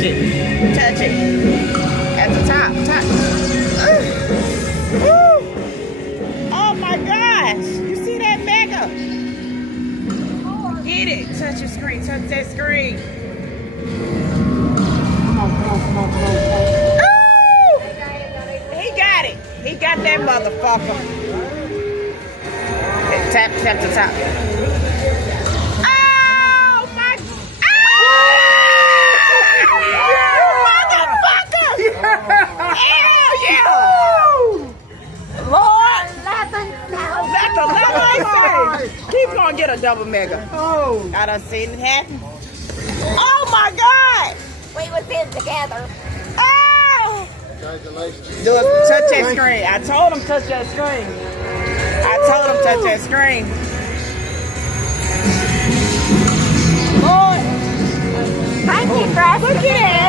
Touch it. Touch it. At the top. Woo! Oh my gosh. You see that mega? Get it. Touch your screen. Touch that screen. Come on. Ooh! He got it. He got that motherfucker. Tap the top. Oh my! You motherfucker! Hell yeah! Lord, that's a level. Keep gonna get a double mega. Oh! I done seen it happen. Oh my God! We was in together. Oh! Congratulations. Do it. Touch that screen. I told him touch that screen. Touch that screen. Lord. Thank you, Grace. Look at